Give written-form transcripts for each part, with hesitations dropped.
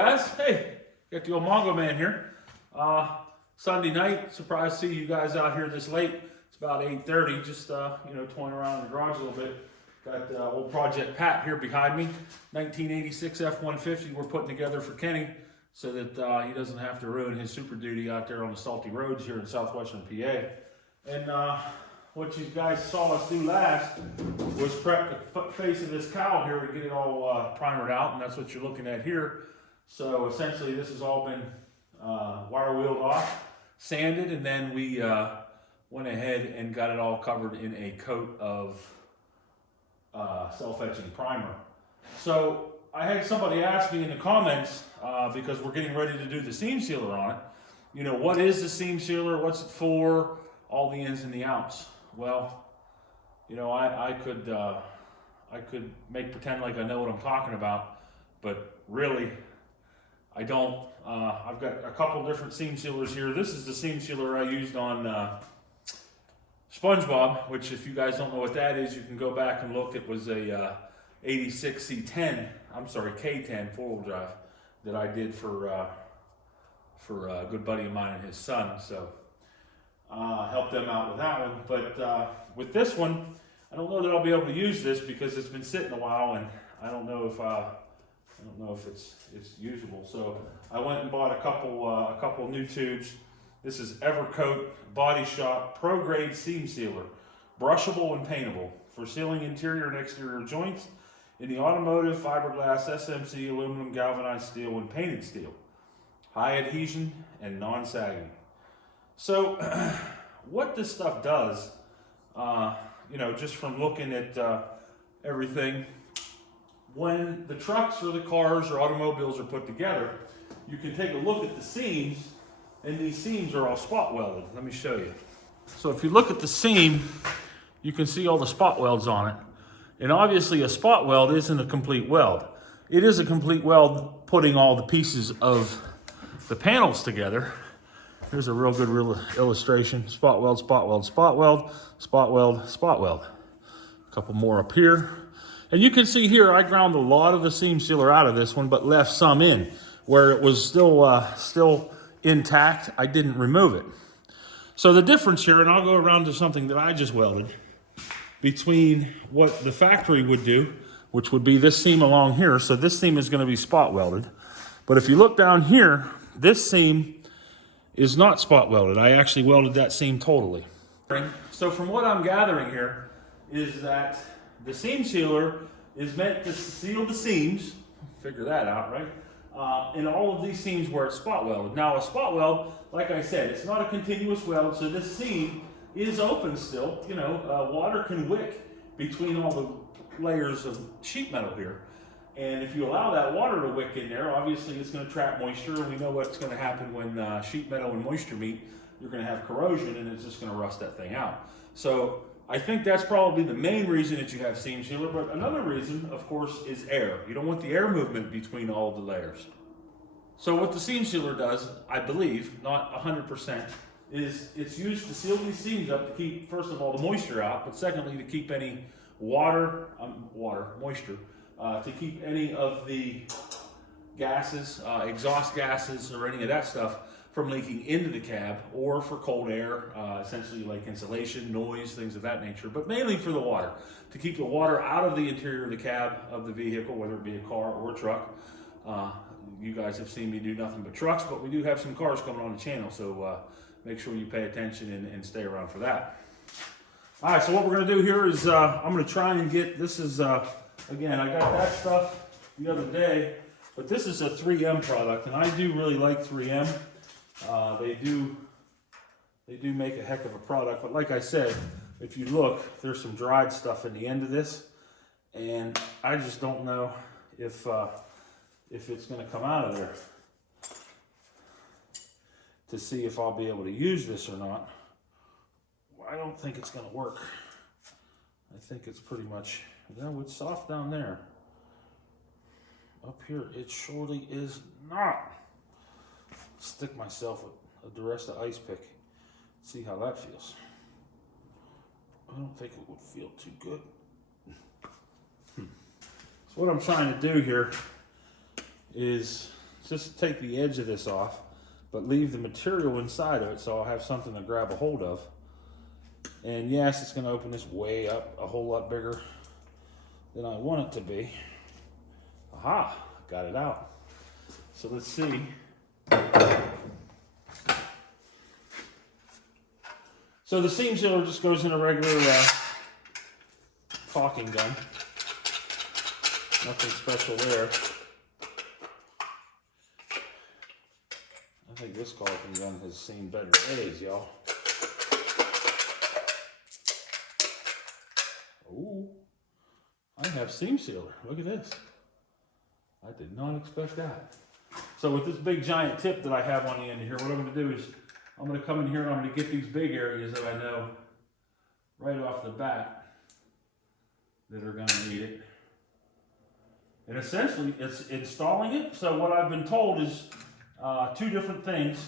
guys, hey, got the old Mongo man here. Sunday night, surprised to see you guys out here this late. It's about 8:30, just toying around in the garage a little bit. Got old Project Pat here behind me, 1986 F-150 we're putting together for Kenny so that he doesn't have to ruin his Super Duty out there on the salty roads here in southwestern PA. And what you guys saw us do last was prep the face of this cowl here to get it all primered out, and that's what you're looking at here. So essentially this has all been wire wheeled off, sanded, and then we went ahead and got it all covered in a coat of self-etching primer. So I had somebody ask me in the comments, because we're getting ready to do the seam sealer on it, you know, what is the seam sealer, what's it for, all the ins and the outs. Well, you know, I could make pretend like I know what I'm talking about, but really I don't. I've got a couple different seam sealers here. This is the seam sealer I used on SpongeBob, which if you guys don't know what that is, you can go back and look. It was a 86 C10, I'm sorry, K10 four-wheel drive that I did for a good buddy of mine and his son. So helped them out with that one. But with this one, I don't know that I'll be able to use this because it's been sitting a while, and I don't know if it's usable. So I went and bought a couple new tubes. This is Evercoat Body Shop Pro Grade Seam Sealer, brushable and paintable for sealing interior and exterior joints in the automotive, fiberglass, SMC, aluminum, galvanized steel, and painted steel. High adhesion and non-sagging. So what this stuff does, just from looking at everything, when the trucks or the cars or automobiles are put together, you can take a look at the seams, and these seams are all spot welded. Let me show you. So if you look at the seam, you can see all the spot welds on it. And obviously a spot weld isn't a complete weld. It is a complete weld putting all the pieces of the panels together. Here's a real good illustration. Spot weld, spot weld, spot weld, spot weld, spot weld. A couple more up here. And you can see here, I ground a lot of the seam sealer out of this one, but left some in. Where it was still intact, I didn't remove it. So the difference here, and I'll go around to something that I just welded, between what the factory would do, which would be this seam along here. So this seam is going to be spot welded. But if you look down here, this seam is not spot welded. I actually welded that seam totally. So from what I'm gathering here is that the seam sealer is meant to seal the seams, figure that out, right? In all of these seams where it's spot welded. Now a spot weld, like I said, it's not a continuous weld, so this seam is open still. You know, water can wick between all the layers of sheet metal here. And if you allow that water to wick in there, obviously it's going to trap moisture, and we know what's going to happen when sheet metal and moisture meet. You're going to have corrosion, and it's just going to rust that thing out. So I think that's probably the main reason that you have seam sealer, but another reason, of course, is air. You don't want the air movement between all the layers. So what the seam sealer does, I believe, not 100%, is it's used to seal these seams up to keep, first of all, the moisture out, but secondly, to keep any moisture, to keep any of the gases, exhaust gases, or any of that stuff from leaking into the cab, or for cold air, essentially like insulation, noise, things of that nature, but mainly for the water, to keep the water out of the interior of the cab of the vehicle, whether it be a car or a truck. You guys have seen me do nothing but trucks, but we do have some cars coming on the channel, so make sure you pay attention and stay around for that. All right, so what we're gonna do here is I'm gonna try and get, this is, again, I got that stuff the other day, but this is a 3M product, and I do really like 3M. They do make a heck of a product, but like I said, if you look, there's some dried stuff in the end of this, and I just don't know if it's going to come out of there to see if I'll be able to use this or not. I don't think it's going to work. I think it's pretty much, it's soft down there. Up here, it surely is not. Stick myself with a Duresta ice pick, see how that feels. I don't think it would feel too good. So what I'm trying to do here is just take the edge of this off, but leave the material inside of it so I'll have something to grab a hold of. And yes, it's going to open this way up a whole lot bigger than I want it to be. Aha, got it out. So let's see. So the seam sealer just goes in a regular caulking gun. Nothing special there. I think this caulking gun has seen better days, y'all. Ooh, I have seam sealer. Look at this. I did not expect that. So with this big giant tip that I have on the end here, what I'm going to do is I'm going to come in here and I'm going to get these big areas that I know right off the bat that are going to need it. And essentially, it's installing it. So what I've been told is two different things.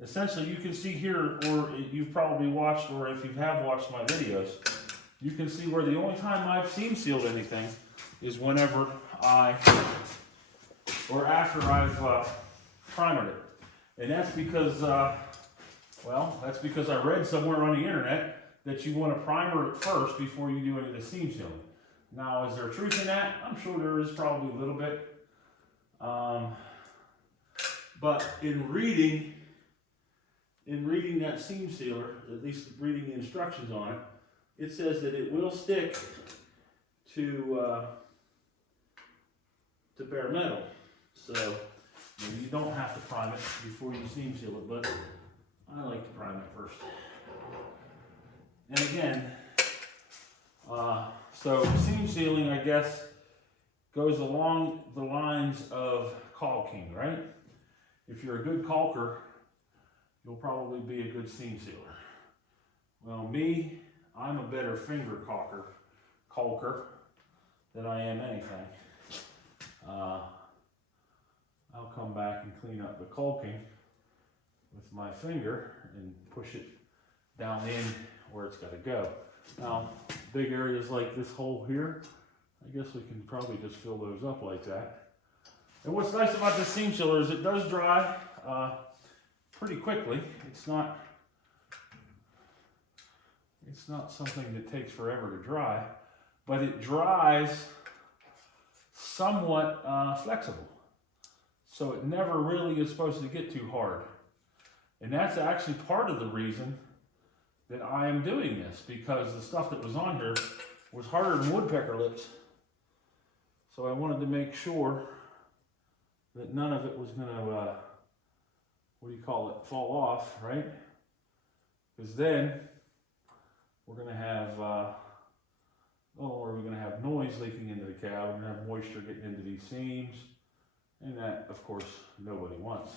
Essentially, you can see here, or you've probably watched, or if you have watched my videos, you can see where the only time I've seam sealed anything is whenever or after I've primered it. And that's because, that's because I read somewhere on the internet that you want to primer it first before you do any of the seam sealing. Now, is there truth in that? I'm sure there is probably a little bit. But in reading that seam sealer, at least reading the instructions on it, it says that it will stick to bare metal. So maybe you don't have to prime it before you seam seal it, but I like to prime it first. And again, so seam sealing, I guess, goes along the lines of caulking, right? If you're a good caulker, you'll probably be a good seam sealer. Well, me, I'm a better finger caulker than I am anything. I'll come back and clean up the caulking with my finger and push it down in where it's got to go. Now, big areas like this hole here, I guess we can probably just fill those up like that. And what's nice about this seam sealer is it does dry pretty quickly. It's not something that takes forever to dry, but it dries somewhat flexible. So it never really is supposed to get too hard. And that's actually part of the reason that I am doing this, because the stuff that was on here was harder than woodpecker lips. So I wanted to make sure that none of it was going to, fall off, right? Because then we're going to have, we're going to have noise leaking into the cab. We're going to have moisture getting into these seams. And that, of course, nobody wants.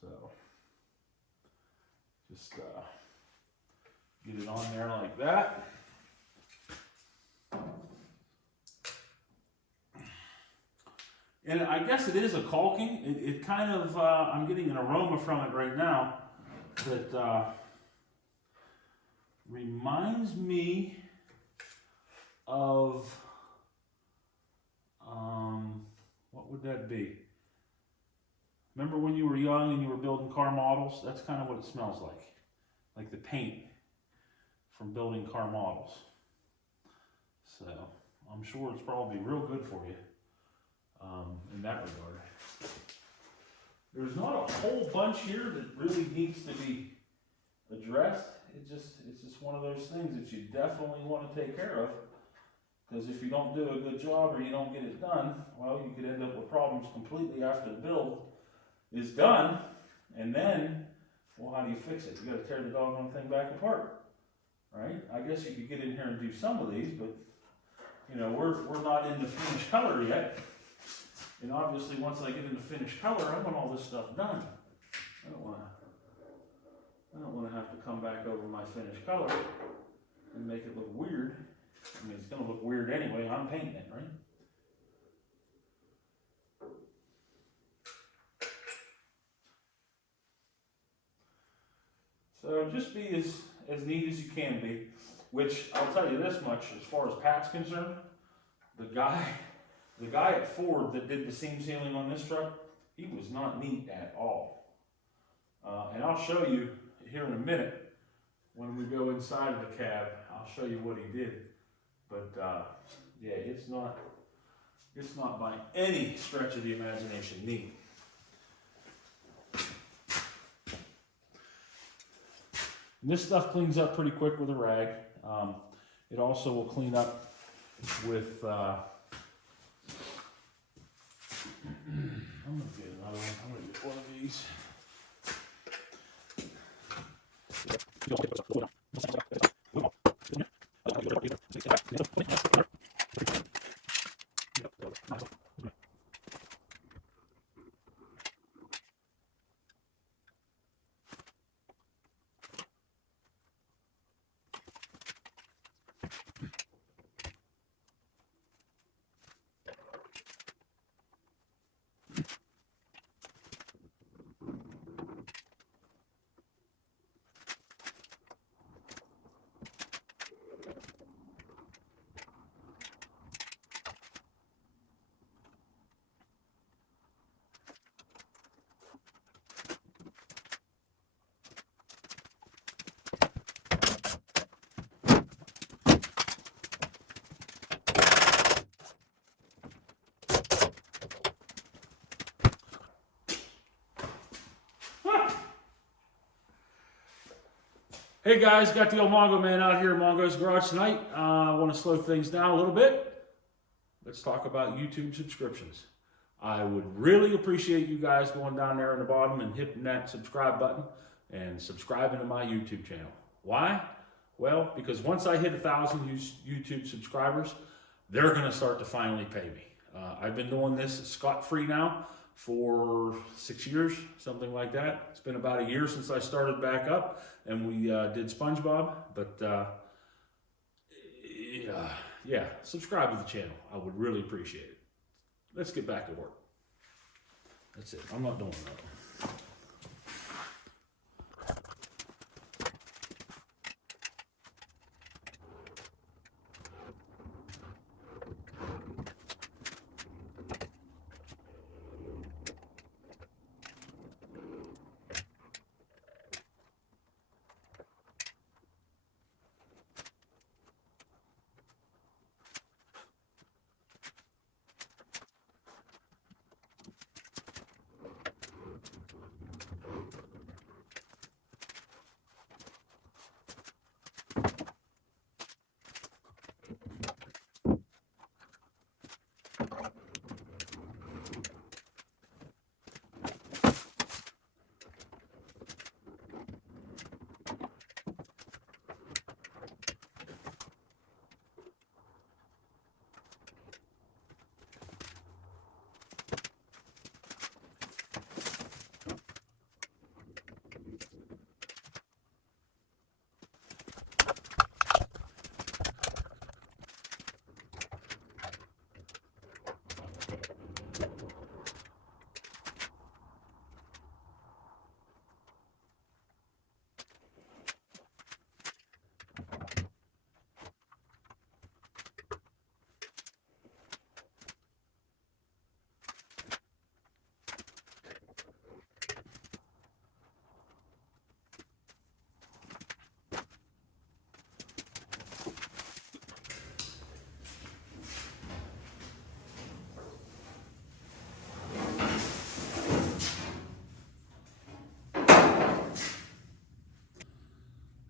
So just get it on there like that. And I guess it is a caulking. It kind of, I'm getting an aroma from it right now that reminds me of, what would that be? Remember when you were young and you were building car models? That's kind of what it smells like the paint from building car models. So I'm sure it's probably real good for you in that regard. There's not a whole bunch here that really needs to be addressed. It's just one of those things that you definitely want to take care of. Because if you don't do a good job or you don't get it done, well, you could end up with problems completely after the build is done. And then, well, how do you fix it? You got to tear the doggone thing back apart, right? I guess you could get in here and do some of these, but you know, we're not in the finished color yet. And obviously, once I get into finished color, I want all this stuff done. I don't want to have to come back over my finished color and make it look weird. I mean, it's going to look weird anyway. I'm painting it, right? So just be as neat as you can be, which I'll tell you this much, as far as Pat's concerned, the guy The guy at Ford that did the seam sealing on this truck, he was not neat at all. And I'll show you here in a minute when we go inside of the cab. I'll show you what he did. But yeah, it's not by any stretch of the imagination neat. And this stuff cleans up pretty quick with a rag. It also will clean up with, I'm gonna get another one. I'm gonna get one of these. Hey guys, got the old Mongo man out here in Mongo's garage tonight. I want to slow things down a little bit. Let's talk about YouTube subscriptions. I would really appreciate you guys going down there in the bottom and hitting that subscribe button and subscribing to my YouTube channel. Why? Well, because once I hit 1,000 YouTube subscribers, they're going to start to finally pay me. I've been doing this scot-free now for 6 years, something like that. It's been about a year since I started back up and we did SpongeBob, but yeah, subscribe to the channel. I would really appreciate it. Let's get back to work. That's it. I'm not doing that.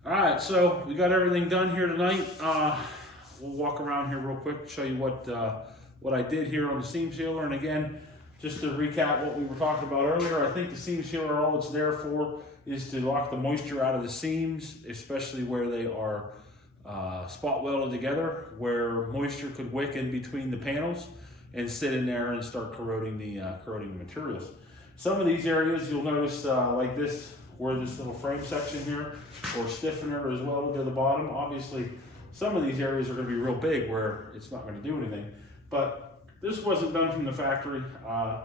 All right, so we got everything done here tonight. We'll walk around here real quick, show you what I did here on the seam sealer. And again, just to recap what we were talking about earlier, I think the seam sealer, all it's there for is to lock the moisture out of the seams, especially where they are spot welded together, where moisture could wick in between the panels and sit in there and start corroding the materials. Some of these areas you'll notice like this, where this little frame section here, or stiffener as well to the bottom. Obviously, some of these areas are going to be real big where it's not going to do anything. But this wasn't done from the factory.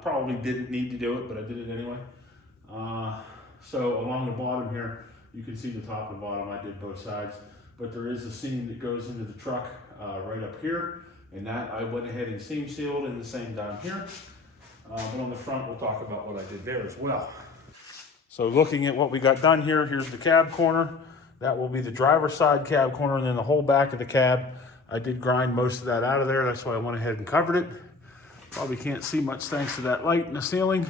Probably didn't need to do it, but I did it anyway. So along the bottom here, you can see the top and bottom. I did both sides. But there is a seam that goes into the truck right up here. And that I went ahead and seam sealed in the same down here. But on the front, we'll talk about what I did there as well. So looking at what we got done here, here's the cab corner. That will be the driver's side cab corner, and then the whole back of the cab. I did grind most of that out of there. That's why I went ahead and covered it. Probably can't see much thanks to that light in the ceiling.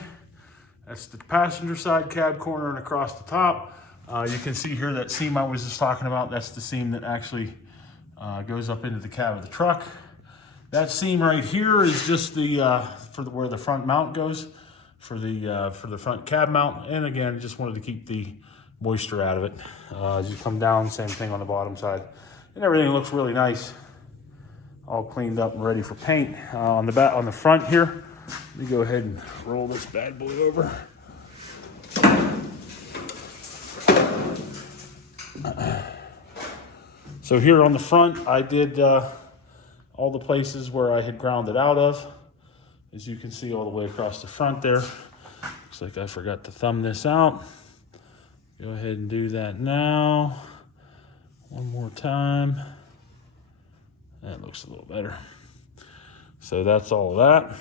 That's the passenger side cab corner and across the top. You can see here that seam I was just talking about. That's the seam that actually goes up into the cab of the truck. That seam right here is just the where the front mount goes for the front cab mount. And again, just wanted to keep the moisture out of it. As you come down, same thing on the bottom side, and everything looks really nice, all cleaned up and ready for paint. On the front here, let me go ahead and roll this bad boy over. So here on the front, I did all the places where I had ground it out of. As you can see all the way across the front there. Looks like I forgot to thumb this out. Go ahead and do that now. One more time. That looks a little better. So that's all of that.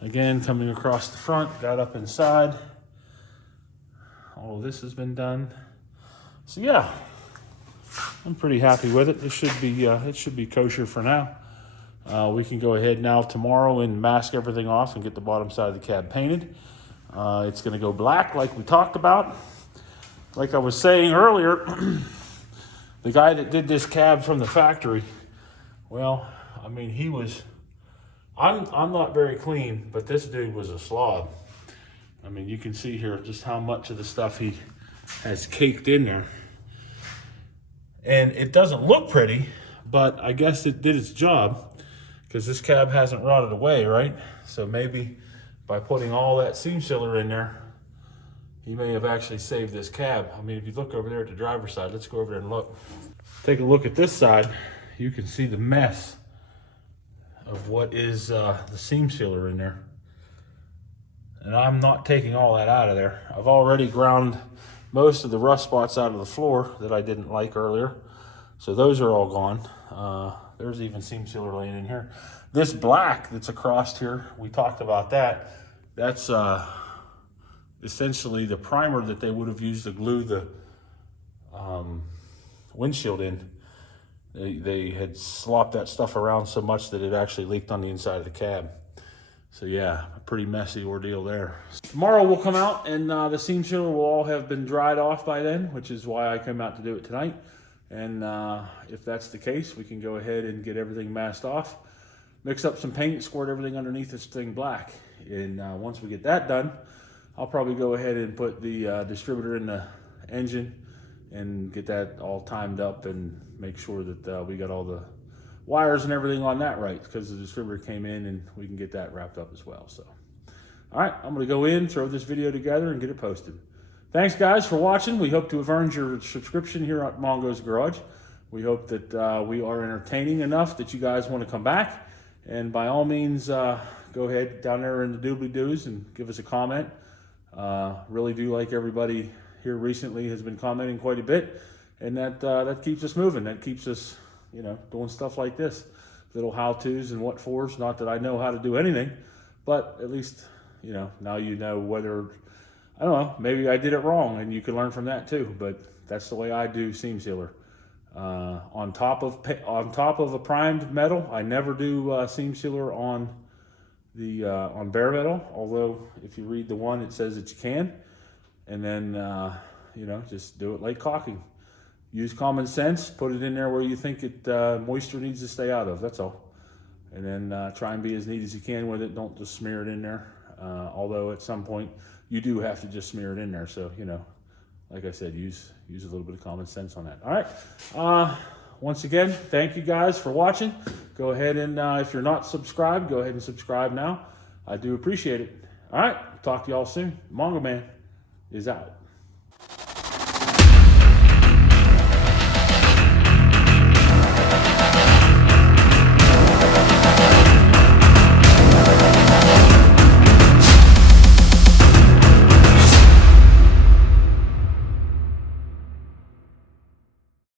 Again, coming across the front, got up inside. All of this has been done. So yeah, I'm pretty happy with it. It should be kosher for now. We can go ahead now tomorrow and mask everything off and get the bottom side of the cab painted. It's going to go black like we talked about. Like I was saying earlier, the guy that did this cab from the factory, well, I mean, he was, I'm not very clean, but this dude was a slob. I mean, you can see here just how much of the stuff he has caked in there. And it doesn't look pretty, but I guess it did its job because this cab hasn't rotted away, right? So maybe by putting all that seam sealer in there, he may have actually saved this cab. I mean, if you look over there at the driver's side, let's go over there and look. Take a look at this side. You can see the mess of what is the seam sealer in there. And I'm not taking all that out of there. I've already ground most of the rust spots out of the floor that I didn't like earlier. So those are all gone. There's even seam sealer laying in here. This black that's across here, we talked about that. That's essentially the primer that they would have used to glue the windshield in. They had slopped that stuff around so much that it actually leaked on the inside of the cab. So yeah, a pretty messy ordeal there. Tomorrow we'll come out and the seam sealer will all have been dried off by then, which is why I came out to do it tonight. And if that's the case, we can go ahead and get everything masked off, mix up some paint, squirt everything underneath this thing black. And once we get that done, I'll probably go ahead and put the distributor in the engine and get that all timed up and make sure that we got all the wires and everything on that right, because the distributor came in and we can get that wrapped up as well. So, all right, I'm gonna go in, throw this video together and get it posted. Thanks guys for watching. We hope to have earned your subscription here at Mongo's Garage. We hope that we are entertaining enough that you guys want to come back. And by all means, go ahead down there in the doobly-doos and give us a comment. Really do like everybody here recently has been commenting quite a bit. And that keeps us moving. That keeps us, you know, doing stuff like this. Little how-tos and what-fors. Not that I know how to do anything, but at least, you know, now you know whether, I don't know, maybe I did it wrong and you can learn from that too. But that's the way I do seam sealer. On top of a primed metal, I never do seam sealer on bare metal. Although if you read the one, it says that you can. And then you know, just do it like caulking. Use common sense. Put it in there where you think it moisture needs to stay out of. That's all. And then try and be as neat as you can with it. Don't just smear it in there. Although at some point you do have to just smear it in there. So, you know, like I said, use a little bit of common sense on that. All right. Once again, thank you guys for watching. Go ahead and if you're not subscribed, go ahead and subscribe now. I do appreciate it. All right. Talk to y'all soon. Mongo Man is out.